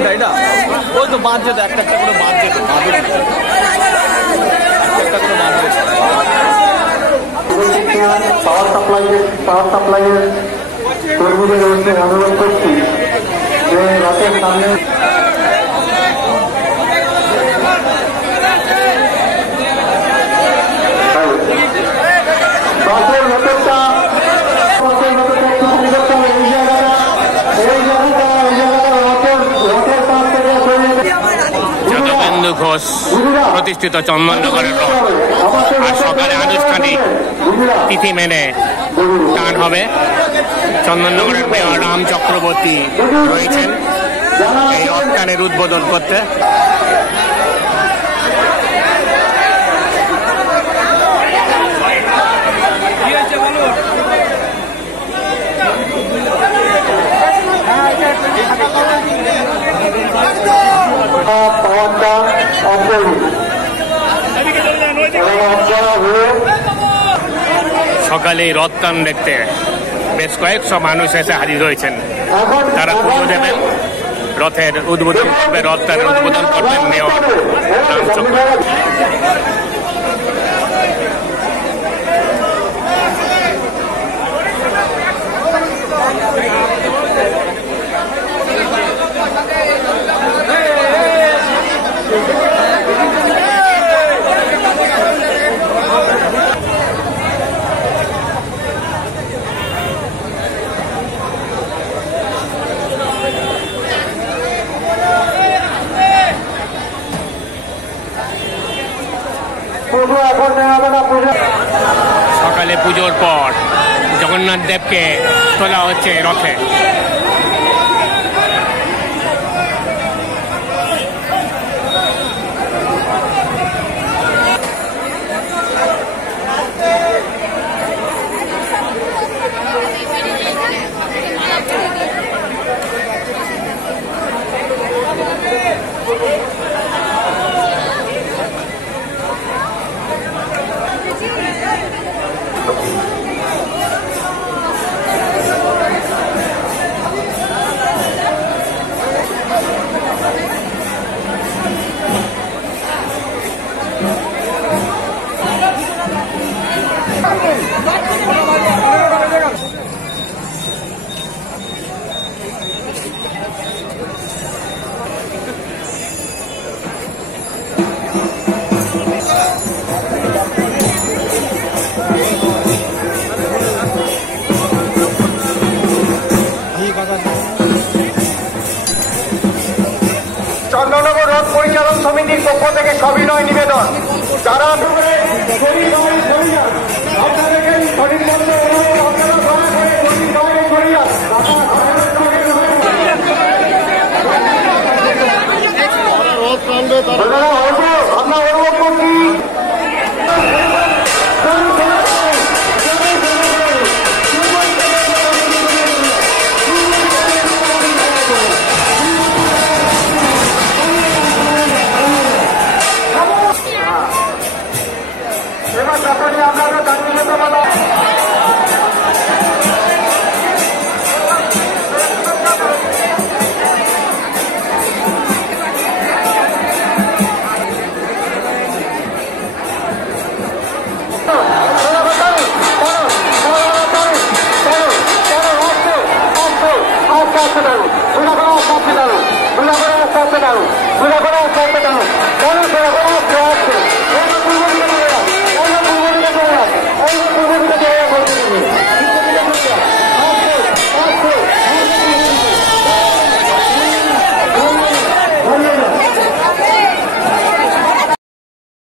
কোনটা এটা? ওই তো বাঁধ যেত, একটা একটা করে বাঁধ যেত, একটা করে বাঁধ যেত। পাওয়ার সাপ্লাইয়ের কর্মীদের অনুরোধ করছি যে রথের সামনে জগবন্ধু ঘোষ প্রতিষ্ঠিত চন্দননগরের রথ। আর সকালে আনুষ্ঠানিক তিথি মেনে টান হবে। চন্দননগরের মেয়র রাম চক্রবর্তী রয়েছেন এই রথ টানের উদ্বোধন করতে। সকালে রথ টান দেখতে বেশ কয়েকশো মানুষ এসে হাজির হয়েছেন। তারা পুজো দেবেন, রথের উদ্বোধন করবে, রথ টানের উদ্বোধন করবেন মেয়র রাম চক্রবর্তী। সকালে পুজোর পর জগন্নাথ দেবকে তোলা হচ্ছে রথে। চন্দননগর রথ পরিচালন সমিতির পক্ষ থেকে সবিনয় নিবেদন, যারা আমরা অনুভব করছি